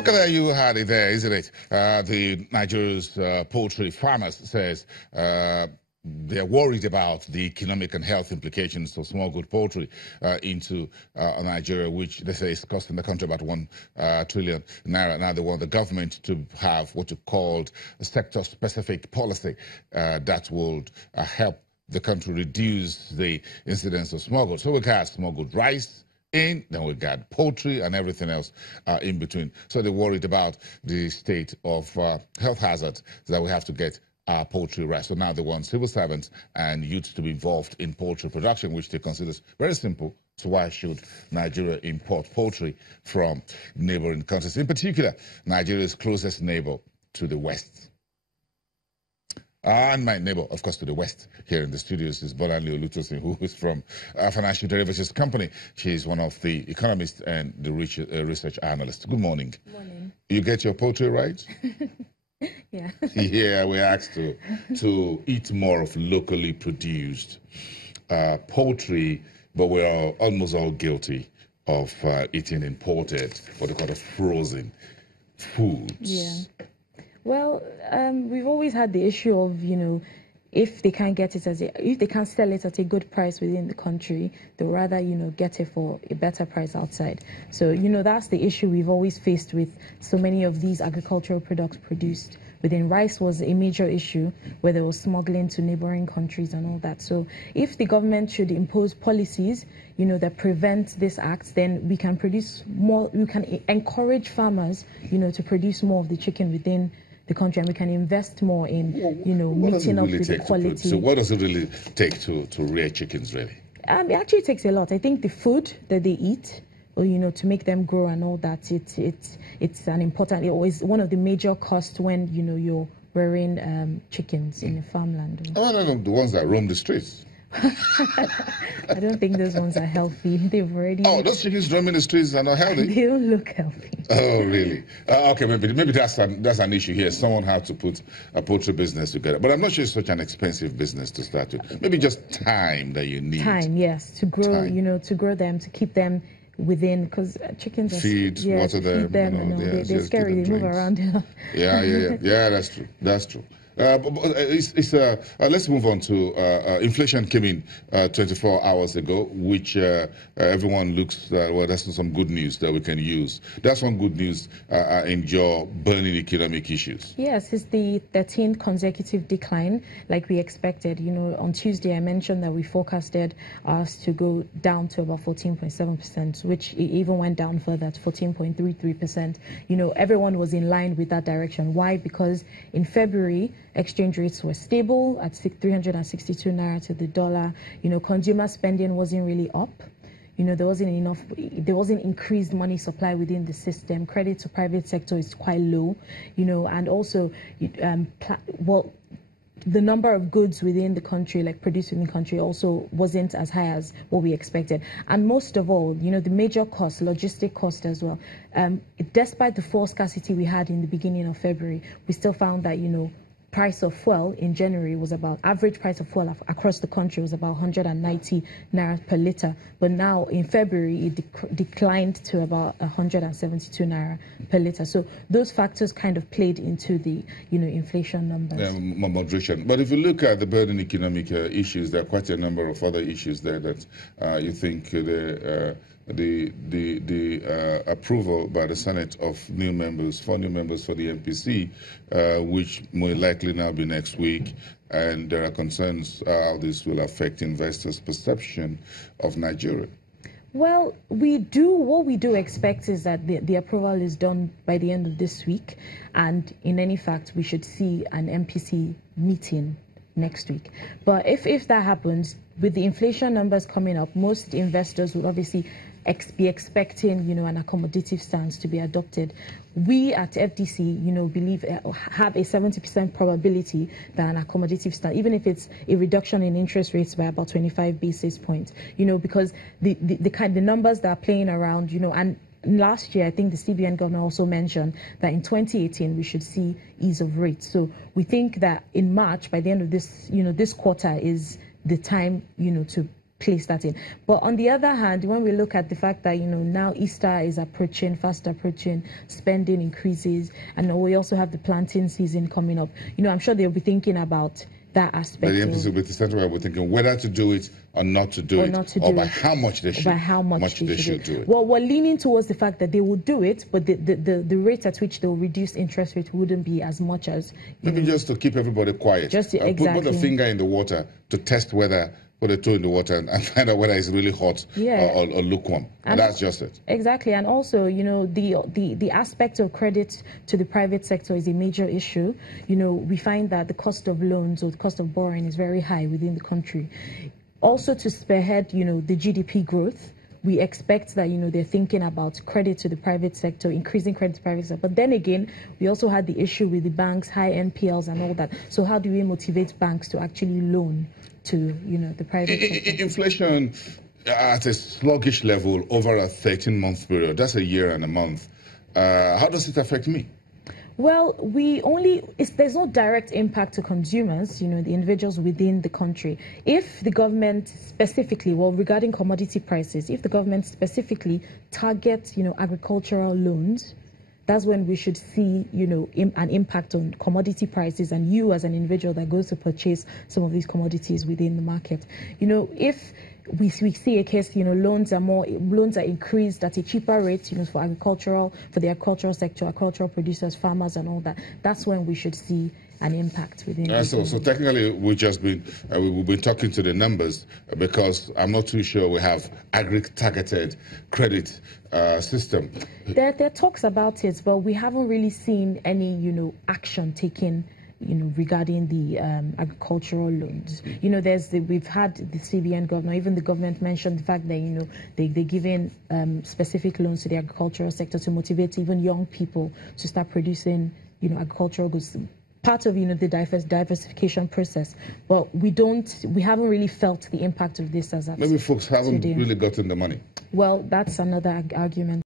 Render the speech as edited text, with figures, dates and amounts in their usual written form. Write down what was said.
Look at that, you had it there, isn't it? The Nigeria's poultry farmers says they're worried about the economic and health implications of small good poultry into Nigeria, which they say is costing the country about 1 trillion naira. Now they want the government to have what you called a sector-specific policy that would help the country reduce the incidence of small good. So we got small good rice in, then we got poultry and everything else in between. So they're worried about the state of health hazard that we have to get our poultry right. So now they want civil servants and youth to be involved in poultry production, which they consider very simple. So why should Nigeria import poultry from neighboring countries? In particular, Nigeria's closest neighbor to the west. And my neighbor, of course, to the west here in the studios is Bolanle Olutosin, who is from a financial derivatives company. She is one of the economists and the research analysts. Good morning. Good morning. You get your poultry right? Yeah. Yeah, we're asked to eat more of locally produced poultry, but we're almost all guilty of eating imported, what they call frozen foods. Yeah. Well, we've always had the issue of, if they can't get it if they can't sell it at a good price within the country, they'll rather, get it for a better price outside. So, that's the issue we've always faced with so many of these agricultural products produced. Within rice was a major issue where there was smuggling to neighboring countries and all that. So if the government should impose policies, that prevent this act, then we can produce more, we can encourage farmers, to produce more of the chicken within the country, and we can invest more in, meeting up with the quality. So what does it really take to rear chickens, really? It actually takes a lot. I think the food that they eat, or, to make them grow and all that, it's an important, it's one of the major costs when, you're rearing chickens in a farmland. Oh, no, the ones that roam the streets. I don't think those ones are healthy. They've already... Oh, those chickens roaming the streets are not healthy? They don't look healthy. Oh, really? Okay, maybe that's an issue here. Someone had to put a poultry business together. But I'm not sure it's such an expensive business to start with. Maybe just time that you need. Time, yes. To grow, to grow them, to keep them within, because chickens are... water them. They're scary. They move around enough. Yeah, that's true. That's true. Let's move on to inflation came in 24 hours ago, which everyone looks, well, that's some good news that we can use. That's one good news in your burning economic issues. Yes, it's the 13th consecutive decline, like we expected. On Tuesday, I mentioned that we forecasted us to go down to about 14.7%, which even went down further to 14.33%. Everyone was in line with that direction. Why? Because in February, exchange rates were stable at 362 naira to the dollar. Consumer spending wasn't really up. There wasn't increased money supply within the system. Credit to private sector is quite low, and also, the number of goods within the country, like produced within the country, also wasn't as high as what we expected. And most of all, the major cost, logistic cost as well. Despite the fuel scarcity we had in the beginning of February, we still found that, price of fuel in January was average price of fuel across the country was about 190 naira per litre. But now in February, it declined to about 172 naira per litre. So those factors kind of played into the, inflation numbers. Moderation. But if you look at the burden economic issues, there are quite a number of other issues there that you think the approval by the Senate of 4 new members for the MPC, which will likely now be next week, and there are concerns how this will affect investors' perception of Nigeria. Well, what we do expect is that the approval is done by the end of this week, and in any fact, we should see an MPC meeting next week. But if that happens, with the inflation numbers coming up, most investors will obviously be expecting, an accommodative stance to be adopted. We at FDC, believe have a 70% probability that an accommodative stance, even if it's a reduction in interest rates by about 25 basis points, because the numbers that are playing around, and last year, I think the CBN governor also mentioned that in 2018 we should see ease of rates. So we think that in March, by the end of this, this quarter is the time, to place that in. But on the other hand, when we look at the fact that, now Easter is approaching, fast approaching, spending increases, and we also have the planting season coming up, I'm sure they'll be thinking about that aspect. But the emphasis will be the center where we're thinking whether to do it or not to do it, or by how much they should, they should do it. Well, we're leaning towards the fact that they will do it, but the rate at which they'll reduce interest rate wouldn't be as much as... Maybe just to keep everybody quiet. Just to, exactly. Put a finger in the water to test whether... Put a toe in the water and find out whether it's really hot or lukewarm. And that's just it. Exactly. And also, the aspect of credit to the private sector is a major issue. We find that the cost of loans or the cost of borrowing is very high within the country. Also, to spearhead, the GDP growth, we expect that, they're thinking about credit to the private sector, increasing credit to the private sector. But then again, we also had the issue with the banks, high NPLs and all that. So how do we motivate banks to actually loan to, the private sector? Inflation at a sluggish level over a 13-month period, that's a year and a month. How does it affect me? Well, there's no direct impact to consumers, the individuals within the country. If the government specifically, regarding commodity prices, if the government specifically targets, agricultural loans, that's when we should see, an impact on commodity prices and you as an individual that goes to purchase some of these commodities within the market. If we see a case, loans are increased at a cheaper rate, for the agricultural sector, agricultural producers, farmers and all that. That's when we should see an impact within. So technically, we've been talking to the numbers because I'm not too sure we have agri-targeted credit system. There are talks about it, but we haven't really seen any, action taken, regarding the agricultural loans. We've had the CBN governor, even the government mentioned the fact that, they're giving specific loans to the agricultural sector to motivate even young people to start producing, agricultural goods. Part of, the diversification process. But we haven't really felt the impact of this as of maybe folks haven't really gotten the money. Well, that's another argument.